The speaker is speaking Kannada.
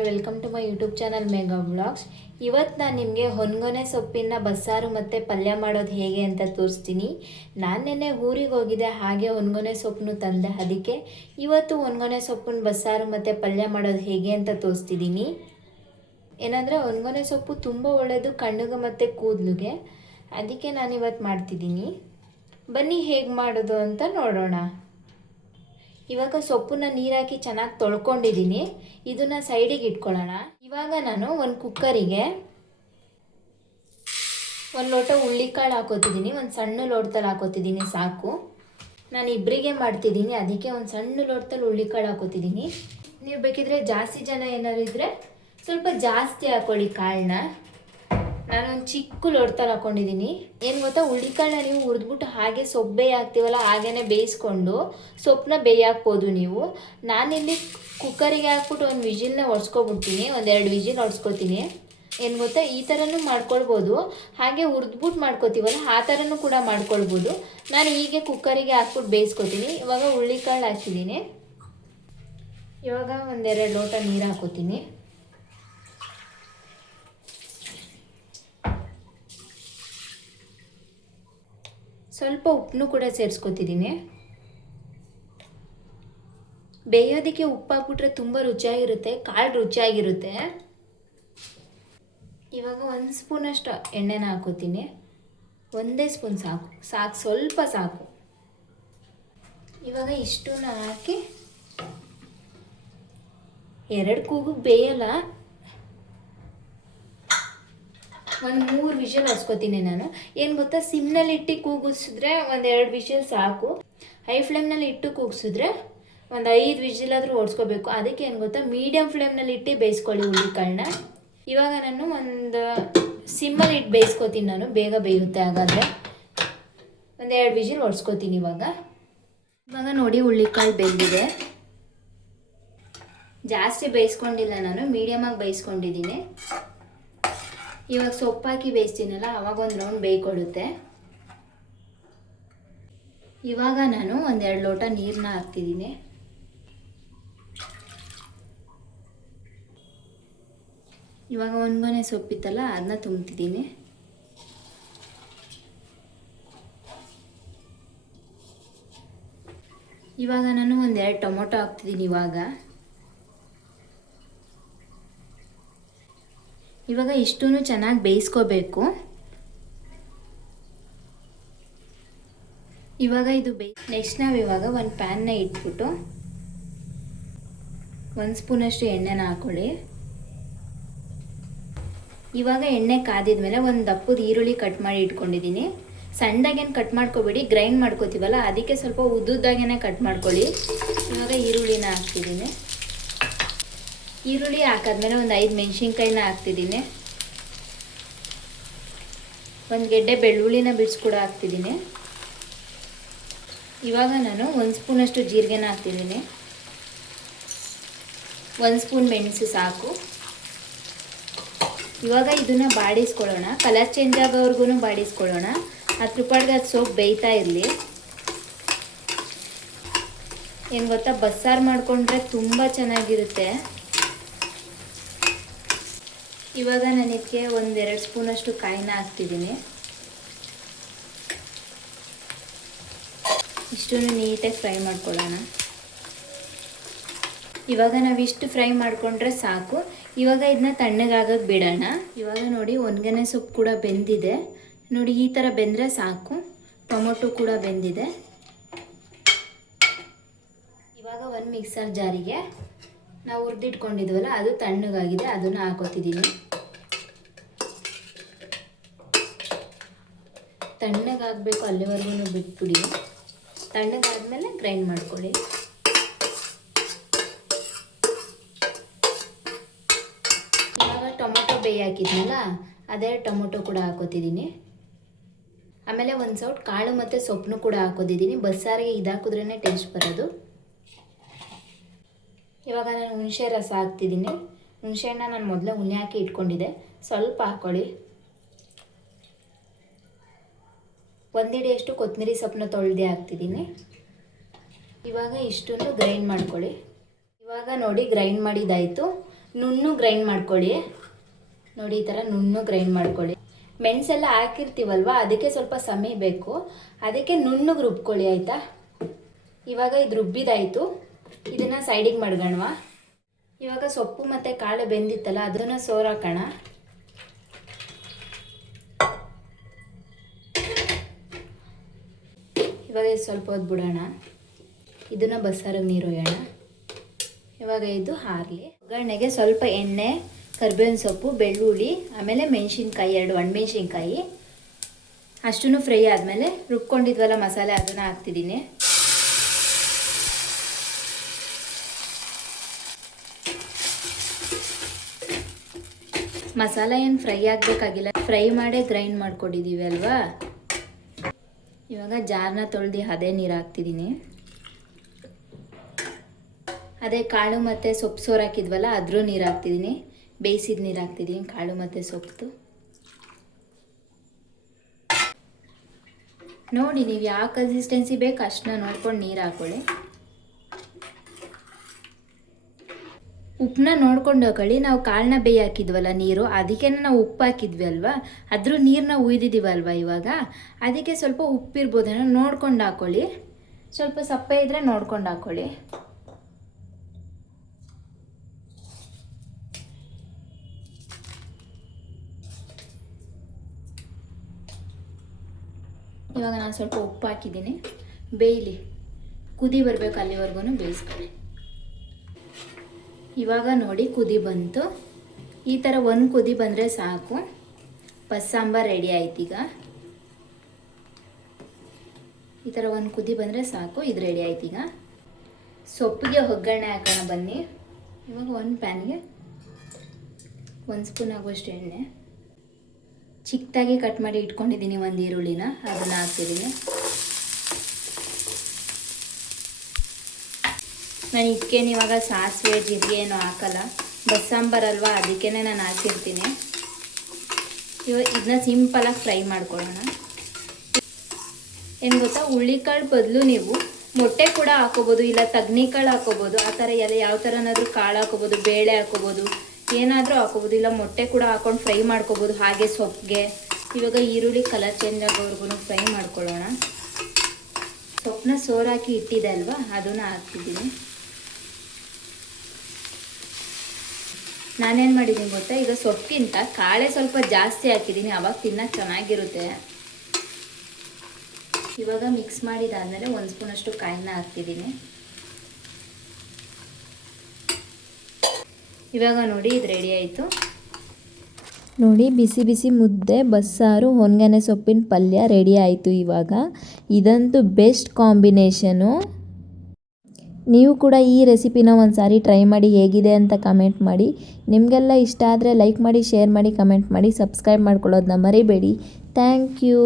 All, welcome to my YouTube channel Megha vlogs. ಇವತ್ತು ನಾನು ನಿಮಗೆ ಹೊನ್ಗೊನೆ ಸೊಪ್ಪಿನ ಬಸ್ಸಾರು ಮತ್ತು ಪಲ್ಯ ಮಾಡೋದು ಹೇಗೆ ಅಂತ ತೋರಿಸ್ತೀನಿ. ನಾನು ನೆನ್ನೆ ಊರಿಗೆ ಹೋಗಿದ್ದೆ, ಹಾಗೆ ಹೊನ್ಗೊನೆ ಸೊಪ್ಪನ್ನು ತಂದೆ. ಅದಕ್ಕೆ ಇವತ್ತು ಹೊನ್ಗೊನೆ ಸೊಪ್ಪಿನ ಬಸ್ಸಾರು ಮತ್ತು ಪಲ್ಯ ಮಾಡೋದು ಹೇಗೆ ಅಂತ ತೋರಿಸ್ತಿದ್ದೀನಿ. ಏನಂದರೆ ಹೊನ್ಗೊನೆ ಸೊಪ್ಪು ತುಂಬ ಒಳ್ಳೆಯದು ಕಣ್ಣಿಗೆ ಮತ್ತು ಕೂದಲಿಗೆ. ಅದಕ್ಕೆ ನಾನು ಇವತ್ತು ಮಾಡ್ತಿದ್ದೀನಿ. ಬನ್ನಿ ಹೇಗೆ ಮಾಡೋದು ಅಂತ ನೋಡೋಣ. ಇವಾಗ ಸೊಪ್ಪನ್ನ ನೀರು ಹಾಕಿ ಚೆನ್ನಾಗಿ ತೊಳ್ಕೊಂಡಿದ್ದೀನಿ. ಇದನ್ನು ಸೈಡಿಗೆ ಇಟ್ಕೊಳ್ಳೋಣ. ಇವಾಗ ನಾನು ಒಂದು ಕುಕ್ಕರಿಗೆ ಒಂದು ಲೋಟ ಹುಳ್ಳಿಕಾಳು ಹಾಕೋತಿದ್ದೀನಿ. ಒಂದು ಸಣ್ಣ ಲೋಟದಲ್ಲಿ ಹಾಕೋತಿದ್ದೀನಿ, ಸಾಕು. ನಾನು ಇಬ್ಬರಿಗೆ ಮಾಡ್ತಿದ್ದೀನಿ, ಅದಕ್ಕೆ ಒಂದು ಸಣ್ಣ ಲೋಟದಲ್ಲಿ ಹುಳ್ಳಿಕಾಳು ಹಾಕೋತಿದ್ದೀನಿ. ನೀವು ಬೇಕಿದ್ರೆ ಜಾಸ್ತಿ ಜನ ಏನಾದ್ರು ಇದ್ದರೆ ಸ್ವಲ್ಪ ಜಾಸ್ತಿ ಹಾಕ್ಕೊಳ್ಳಿ ಕಾಳನ್ನ. ನಾನೊಂದು ಚಿಕ್ಕ ಲೋಟದಲ್ಲಿ ಹಾಕ್ಕೊಂಡಿದ್ದೀನಿ. ಏನು ಗೊತ್ತಾ, ಹುಳ್ಳಿಕಾಳನ್ನ ನೀವು ಹುರಿದ್ಬಿಟ್ಟು ಹಾಗೆ ಸೊಪ್ಪು ಬೇಯಿ ಹಾಕ್ತೀವಲ್ಲ, ಹಾಗೇ ಬೇಯಿಸ್ಕೊಂಡು ಸೊಪ್ಪನ್ನ ಬೇಯಿ ಹಾಕ್ಬೋದು ನೀವು. ನಾನಿಲ್ಲಿ ಕುಕ್ಕರಿಗೆ ಹಾಕ್ಬಿಟ್ಟು ಒಂದು ವಿಜಿಲ್ನ ಹೊಡ್ಸ್ಕೊಬಿಡ್ತೀನಿ, ಒಂದೆರಡು ವಿಜಿಲ್ ಹೊಡ್ಸ್ಕೊತೀನಿ. ಏನು ಗೊತ್ತಾ, ಈ ಥರನೂ ಮಾಡ್ಕೊಳ್ಬೋದು, ಹಾಗೆ ಹುರಿದ್ಬಿಟ್ಟು ಮಾಡ್ಕೊತೀವಲ್ಲ ಆ ಥರನೂ ಕೂಡ ಮಾಡ್ಕೊಳ್ಬೋದು. ನಾನು ಹೀಗೆ ಕುಕ್ಕರಿಗೆ ಹಾಕ್ಬಿಟ್ಟು ಬೇಯಿಸ್ಕೊತೀನಿ. ಇವಾಗ ಹುಳ್ಳಿಕಾಳು ಹಾಕಿದ್ದೀನಿ. ಇವಾಗ ಒಂದೆರಡು ಲೋಟ ನೀರು ಹಾಕೋತೀನಿ. ಸ್ವಲ್ಪ ಉಪ್ಪನ್ನು ಕೂಡ ಸೇರಿಸ್ಕೊತಿದ್ದೀನಿ. ಬೇಯೋದಕ್ಕೆ ಉಪ್ಪು ಹಾಕ್ಬಿಟ್ರೆ ತುಂಬ ರುಚಿಯಾಗಿರುತ್ತೆ, ಕಾಳು ರುಚಿಯಾಗಿರುತ್ತೆ. ಇವಾಗ ಒಂದು ಸ್ಪೂನಷ್ಟು ಎಣ್ಣೆನ ಹಾಕೋತೀನಿ. ಒಂದೇ ಸ್ಪೂನ್ ಸಾಕು, ಸ್ವಲ್ಪ ಸಾಕು. ಇವಾಗ ಇಷ್ಟನ್ನ ಹಾಕಿ ಎರಡು ಕೂಗು ಬೇಯಲ್ಲ, ಒಂದು 3 ವಿಷಲ್ ಹೊಡ್ಸ್ಕೊತೀನಿ ನಾನು. ಏನು ಗೊತ್ತಾ, ಸಿಮ್ನಲ್ಲಿ ಇಟ್ಟು ಕೂಗಿಸಿದ್ರೆ ಒಂದು 2 ವಿಷಲ್ ಸಾಕು. ಹೈ ಫ್ಲೇಮ್ನಲ್ಲಿ ಇಟ್ಟು ಕೂಗಿಸಿದ್ರೆ ಒಂದು 5 ವಿಷಿಲಾದರೂ ಹೊಡ್ಸ್ಕೋಬೇಕು. ಅದಕ್ಕೆ ಏನು ಗೊತ್ತಾ, ಮೀಡಿಯಮ್ ಫ್ಲೇಮ್ನಲ್ಲಿ ಇಟ್ಟು ಬೇಯಿಸ್ಕೊಳ್ಳಿ ಹುಳ್ಳಿಕಾಳನ್ನ. ಇವಾಗ ನಾನು ಒಂದು ಸಿಮ್ಮಲ್ಲಿ ಇಟ್ಟು ಬೇಯಿಸ್ಕೊತೀನಿ, ನಾನು ಬೇಗ ಬೇಯುತ್ತೆ. ಹಾಗಾದರೆ ಒಂದು 2 ವಿಷಲ್ ಹೊಡ್ಸ್ಕೊತೀನಿ. ಇವಾಗ ನೋಡಿ ಹುಳ್ಳಿಕಾಳು ಬೆಂದಿದೆ. ಜಾಸ್ತಿ ಬೇಯಿಸ್ಕೊಂಡಿಲ್ಲ, ನಾನು ಮೀಡಿಯಮಾಗಿ ಬೇಯಿಸ್ಕೊಂಡಿದ್ದೀನಿ. ಇವಾಗ ಸೊಪ್ಪು ಹಾಕಿ ಬೇಯಿಸ್ತೀನಲ್ಲ, ಅವಾಗ ಒಂದು ರೌಂಡ್ ಬೇಯ್ಕೊಡುತ್ತೆ. ಇವಾಗ ನಾನು 1-2 ಲೋಟ ನೀರನ್ನ ಹಾಕ್ತಿದ್ದೀನಿ. ಇವಾಗ ಹೊನ್ಗೊನೆ ಸೊಪ್ಪಿತ್ತಲ್ಲ, ಅದನ್ನ ತುಂಬ್ತಿದ್ದೀನಿ. ಇವಾಗ ನಾನು 1-2 ಟೊಮೊಟೊ ಹಾಕ್ತಿದ್ದೀನಿ. ಇವಾಗ ಇಷ್ಟೂ ಚೆನ್ನಾಗಿ ಬೇಯಿಸ್ಕೋಬೇಕು. ಇವಾಗ ಇದು ನೆಕ್ಸ್ಟ್ ನಾವು ಇವಾಗ ಒಂದು ಪ್ಯಾನ್ನ ಇಟ್ಬಿಟ್ಟು 1 ಸ್ಪೂನಷ್ಟು ಎಣ್ಣೆನ ಹಾಕ್ಕೊಳ್ಳಿ. ಇವಾಗ ಎಣ್ಣೆ ಕಾದಿದ ಮೇಲೆ ಒಂದು ದಪ್ಪದ ಈರುಳ್ಳಿ ಕಟ್ ಮಾಡಿ ಇಟ್ಕೊಂಡಿದ್ದೀನಿ. ಸಣ್ಣದಾಗೇನು ಕಟ್ ಮಾಡ್ಕೊಬೇಡಿ, ಗ್ರೈಂಡ್ ಮಾಡ್ಕೋತೀವಲ್ಲ ಅದಕ್ಕೆ ಸ್ವಲ್ಪ ಉದ್ದುದ್ದಾಗೇ ಕಟ್ ಮಾಡ್ಕೊಳ್ಳಿ. ಇವಾಗ ಈರುಳ್ಳಿನ ಹಾಕ್ತಿದ್ದೀನಿ. ಈರುಳ್ಳಿ ಹಾಕಾದ್ಮೇಲೆ ಒಂದು 5 ಮೆಣಸಿನ್ಕಾಯಿನ ಹಾಕ್ತಿದ್ದೀನಿ. ಒಂದು ಗೆಡ್ಡೆ ಬೆಳ್ಳುಳ್ಳಿನ ಬಿಡಿಸ್ಕೂಡ ಹಾಕ್ತಿದ್ದೀನಿ. ಇವಾಗ ನಾನು 1 ಸ್ಪೂನಷ್ಟು ಜೀರಿಗೆನ ಹಾಕ್ತಿದ್ದೀನಿ. 1 ಸ್ಪೂನ್ ಮೆಣಸು ಸಾಕು. ಇವಾಗ ಇದನ್ನು ಬಾಡಿಸ್ಕೊಳ್ಳೋಣ, ಕಲರ್ ಚೇಂಜ್ ಆಗೋವರೆಗೂ ಬಾಡಿಸ್ಕೊಳ್ಳೋಣ. 10 ರೂಪಾಯಿಗೆ ಅದು ಸೊಪ್ಪು ಬೇಯ್ತಾ ಇರಲಿ. ಏನು ಗೊತ್ತಾ, ಬಸ್ಸಾರು ಮಾಡಿಕೊಂಡ್ರೆ ತುಂಬ ಚೆನ್ನಾಗಿರುತ್ತೆ. ಇವಾಗ ನಾನು ಇದಕ್ಕೆ 1-2 ಸ್ಪೂನಷ್ಟು ಕಾಯಿನ ಹಾಕ್ತಿದ್ದೀನಿ. ಇಷ್ಟನ್ನು ನೀಟಾಗಿ ಫ್ರೈ ಮಾಡ್ಕೊಳ್ಳೋಣ. ಇವಾಗ ನಾವಿಷ್ಟು ಫ್ರೈ ಮಾಡಿಕೊಂಡ್ರೆ ಸಾಕು. ಇವಾಗ ಇದನ್ನ ತಣ್ಣಗಾಗಕ್ಕೆ ಬಿಡೋಣ. ಇವಾಗ ನೋಡಿ ಹೊನ್ಗೊನೆ ಸೊಪ್ಪು ಕೂಡ ಬೆಂದಿದೆ. ನೋಡಿ ಈ ಥರ ಬೆಂದರೆ ಸಾಕು. ಟೊಮೊಟೊ ಕೂಡ ಬೆಂದಿದೆ. ಇವಾಗ ಒಂದು ಮಿಕ್ಸರ್ ಜಾರಿಗೆ ನಾವು ಹುರಿದಿಟ್ಕೊಂಡಿದ್ವಲ್ಲ, ಅದು ತಣ್ಣಗಾಗಿದೆ, ಅದನ್ನು ಹಾಕೋತಿದ್ದೀನಿ. ತಣ್ಣಗಾಗಬೇಕು, ಅಲ್ಲಿವರೆಗೂ ಬಿಟ್ಬಿಡಿ. ತಣ್ಣಗಾದ್ಮೇಲೆ ಗ್ರೈಂಡ್ ಮಾಡ್ಕೊಳ್ಳಿ. ಇವಾಗ ಟೊಮೊಟೊ ಬೇಯಿ ಹಾಕಿದ್ನಲ್ಲ, ಅದೇ ಟೊಮೊಟೊ ಕೂಡ ಹಾಕೋತಿದ್ದೀನಿ. ಆಮೇಲೆ ಒಂದು ಸೌಟ್ ಕಾಳು ಮತ್ತು ಸೊಪ್ಪನ್ನು ಕೂಡ ಹಾಕೋತಿದ್ದೀನಿ. ಬಸ್ಸಾರಿಗೆ ಇದು ಹಾಕಿದ್ರೇ ಟೇಸ್ಟ್ ಬರೋದು. ಇವಾಗ ನಾನು ಹುಣಸೆ ರಸ ಹಾಕ್ತಿದ್ದೀನಿ. ಹುಣಸೆಹಣ್ಣ ನಾನು ಮೊದಲೇ ಹುಣೆ ಹಾಕಿ ಇಟ್ಕೊಂಡಿದ್ದೆ, ಸ್ವಲ್ಪ ಹಾಕ್ಕೊಳ್ಳಿ. 1 ಹಿಡಿಯಷ್ಟು ಕೊತ್ತಂಬರಿ ಸೊಪ್ಪನ್ನ ತೊಳೆದೇ ಹಾಕ್ತಿದ್ದೀನಿ. ಇವಾಗ ಇಷ್ಟನ್ನು ಗ್ರೈಂಡ್ ಮಾಡ್ಕೊಳ್ಳಿ. ಇವಾಗ ನೋಡಿ ಗ್ರೈಂಡ್ ಮಾಡಿದ್ದಾಯಿತು. ನುಣ್ಣು ಗ್ರೈಂಡ್ ಮಾಡ್ಕೊಳ್ಳಿ. ನೋಡಿ ಈ ಥರ ನುಣ್ಣು ಗ್ರೈಂಡ್ ಮಾಡ್ಕೊಳ್ಳಿ. ಮೆಣಸೆಲ್ಲ ಹಾಕಿರ್ತೀವಲ್ವ, ಅದಕ್ಕೆ ಸ್ವಲ್ಪ ಸಮಯ ಬೇಕು, ಅದಕ್ಕೆ ನುಣ್ಣಗೆ ರುಬ್ಕೊಳ್ಳಿ ಆಯಿತಾ. ಇವಾಗ ಇದು ರುಬ್ಬಿದಾಯಿತು, ಇದನ್ನು ಸೈಡಿಗೆ ಮಾಡ್ಗಣವ. ಇವಾಗ ಸೊಪ್ಪು ಮತ್ತು ಕಾಳು ಬೆಂದಿತ್ತಲ್ಲ ಅದನ್ನು ಸೋರಾಕೋಣ. ಇವಾಗ ಇದು ಸ್ವಲ್ಪ ಹೊತ್ತು ಬಿಡೋಣ. ಇದನ್ನು ಬಸ್ಸಾರಿಗೆ ನೀರು ಒಯ್ಯೋಣ. ಇವಾಗ ಇದು ಹಾರಲಿ. ಒಗ್ಗರಣೆಗೆ ಸ್ವಲ್ಪ ಎಣ್ಣೆ, ಕರಿಬೇವಿನ ಸೊಪ್ಪು, ಬೆಳ್ಳುಳ್ಳಿ, ಆಮೇಲೆ ಮೆಣಸಿನ್ಕಾಯಿ, 2 ಒಣಮೆಣ್ಸಿನ್ಕಾಯಿ ಅಷ್ಟೂ ಫ್ರೈ ಆದಮೇಲೆ ರುಬ್ಕೊಂಡಿದ್ವಲ್ಲ ಮಸಾಲೆ ಅದನ್ನು ಹಾಕ್ತಿದ್ದೀನಿ. ಮಸಾಲೆ ಏನು ಫ್ರೈ ಆಗಬೇಕಾಗಿಲ್ಲ, ಫ್ರೈ ಮಾಡೇ ಗ್ರೈಂಡ್ ಮಾಡ್ಕೊಂಡಿದ್ದೀವಿ ಅಲ್ವಾ. ಇವಾಗ ಜಾರನ್ನ ತೊಳೆದು ಅದೇ ನೀರು ಹಾಕ್ತಿದ್ದೀನಿ. ಅದೇ ಕಾಳು ಮತ್ತು ಸೊಪ್ಪು ಸೋರು ಹಾಕಿದ್ವಲ್ಲ ಅದ್ರ ನೀರು ಹಾಕ್ತಿದ್ದೀನಿ. ಬೇಯಿಸಿದ ನೀರು ಹಾಕ್ತಿದ್ದೀನಿ, ಕಾಳು ಮತ್ತು ಸೊಪ್ಪು. ನೋಡಿ ನೀವು ಯಾವ ಕನ್ಸಿಸ್ಟೆನ್ಸಿ ಬೇಕು ಅಷ್ಟನ್ನ ನೋಡ್ಕೊಂಡು ನೀರು ಹಾಕೊಳ್ಳಿ. ಉಪ್ಪನ್ನ ನೋಡ್ಕೊಂಡು ಹಾಕೊಳ್ಳಿ. ನಾವು ಕಾಳನ್ನ ಬೇಯಿ ಹಾಕಿದ್ವಲ್ಲ ನೀರು, ಅದಕ್ಕೆ ನಾವು ಉಪ್ಪು ಹಾಕಿದ್ವಿ ಅಲ್ವಾ, ಅದ್ರ ನೀರನ್ನ ಉಯ್ದಿದ್ದೀವಲ್ವ ಇವಾಗ, ಅದಕ್ಕೆ ಸ್ವಲ್ಪ ಉಪ್ಪಿರ್ಬೋದೇನೋ ನೋಡ್ಕೊಂಡು ಹಾಕೊಳ್ಳಿ. ಸ್ವಲ್ಪ ಸಪ್ಪೆ ಇದ್ದರೆ ನೋಡ್ಕೊಂಡು ಹಾಕೊಳ್ಳಿ. ಇವಾಗ ನಾನು ಸ್ವಲ್ಪ ಉಪ್ಪು ಹಾಕಿದ್ದೀನಿ. ಬೇಯಲಿ, ಕುದಿ ಬರಬೇಕು, ಅಲ್ಲಿವರೆಗೂ ಬೇಯಿಸ್ಕೊಳ್ಳಿ. ಇವಾಗ ನೋಡಿ ಕುದಿ ಬಂತು. ಈ ಥರ ಒಂದು ಕುದಿ ಬಂದರೆ ಸಾಕು, ಬಸ್ಸಾಂಬಾರು ರೆಡಿ ಆಯ್ತು. ಈಗ ಈ ಥರ ಒಂದು ಕುದಿ ಬಂದರೆ ಸಾಕು, ಇದು ರೆಡಿ ಆಯ್ತು. ಈಗ ಸೊಪ್ಪಿಗೆ ಒಗ್ಗರಣೆ ಹಾಕೋಣ ಬನ್ನಿ. ಇವಾಗ ಒಂದು ಪ್ಯಾನ್ಗೆ 1 ಸ್ಪೂನ್ ಆಗುವಷ್ಟು ಎಣ್ಣೆ, ಚಿಕ್ಕದಾಗಿ ಕಟ್ ಮಾಡಿ ಇಟ್ಕೊಂಡಿದ್ದೀನಿ ಒಂದು ಈರುಳ್ಳಿನ, ಅದನ್ನು ಹಾಕ್ತಿದ್ದೀನಿ. ನಾನು ಇದಕ್ಕೇನು ಇವಾಗ ಸಾಸಿವೆ ಜೀರಿಗೆ ಏನೂ ಹಾಕಲ್ಲ, ಬಸ್ಸಾಂಬಾರಲ್ವಾ ಅದಕ್ಕೇ ನಾನು ಹಾಕಿರ್ತೀನಿ. ಇವಾಗ ಇದನ್ನ ಸಿಂಪಲಾಗಿ ಫ್ರೈ ಮಾಡ್ಕೊಳ್ಳೋಣ. ಏನು ಗೊತ್ತಾ, ಹುಳ್ಳಿಕಾಳು ಬದಲು ನೀವು ಮೊಟ್ಟೆ ಕೂಡ ಹಾಕೋಬೋದು, ಇಲ್ಲ ತಗ್ನಿಕಾಳು ಹಾಕೋಬೋದು. ಆ ಥರ ಯಾವ ಥರನಾದರೂ ಕಾಳು ಹಾಕೋಬೋದು, ಬೇಳೆ ಹಾಕೋಬೋದು, ಏನಾದರೂ ಹಾಕೋಬೋದು, ಇಲ್ಲ ಮೊಟ್ಟೆ ಕೂಡ ಹಾಕೊಂಡು ಫ್ರೈ ಮಾಡ್ಕೋಬೋದು. ಹಾಗೆ ಸೊಪ್ಪಿಗೆ ಇವಾಗ ಈರುಳ್ಳಿ ಕಲರ್ ಚೇಂಜ್ ಆಗೋವರೆಗೂ ಫ್ರೈ ಮಾಡ್ಕೊಳ್ಳೋಣ. ಸೊಪ್ಪನ್ನ ಸೋರಾಕಿ ಇಟ್ಟಿದೆ ಅಲ್ವಾ, ಅದನ್ನು ಹಾಕ್ತಿದ್ದೀನಿ. ನಾನೇನು ಮಾಡಿದ್ದೀನಿ ಗೊತ್ತಾ, ಈಗ ಸೊಪ್ಪಿಗಿಂತ ಕಾಳೆ ಸ್ವಲ್ಪ ಜಾಸ್ತಿ ಹಾಕಿದ್ದೀನಿ, ಆವಾಗ ತಿನ್ನೋಕೆ ಚೆನ್ನಾಗಿರುತ್ತೆ. ಇವಾಗ ಮಿಕ್ಸ್ ಮಾಡಿದಾದಮೇಲೆ 1 ಸ್ಪೂನಷ್ಟು ಕಾಯಿನ ಹಾಕ್ತಿದ್ದೀನಿ. ಇವಾಗ ನೋಡಿ ಇದು ರೆಡಿ ಆಯಿತು. ನೋಡಿ ಬಿಸಿ ಬಿಸಿ ಮುದ್ದೆ, ಬಸ್ಸಾರು, ಹೊನ್ಗನೆ ಸೊಪ್ಪಿನ ಪಲ್ಯ ರೆಡಿ ಆಯಿತು. ಇವಾಗ ಇದಂತೂ ಬೆಸ್ಟ್ ಕಾಂಬಿನೇಷನು. ನೀವು ಕೂಡ ಈ ರೆಸಿಪಿನ ಒಂದು ಸಾರಿ ಟ್ರೈ ಮಾಡಿ ಹೇಗಿದೆ ಅಂತ ಕಮೆಂಟ್ ಮಾಡಿ. ನಿಮಗೆಲ್ಲ ಇಷ್ಟ ಆದರೆ ಲೈಕ್ ಮಾಡಿ, ಶೇರ್ ಮಾಡಿ, ಕಮೆಂಟ್ ಮಾಡಿ, ಸಬ್ಸ್ಕ್ರೈಬ್ ಮಾಡ್ಕೊಳ್ಳೋದನ್ನ ಮರಿಬೇಡಿ. Thank you.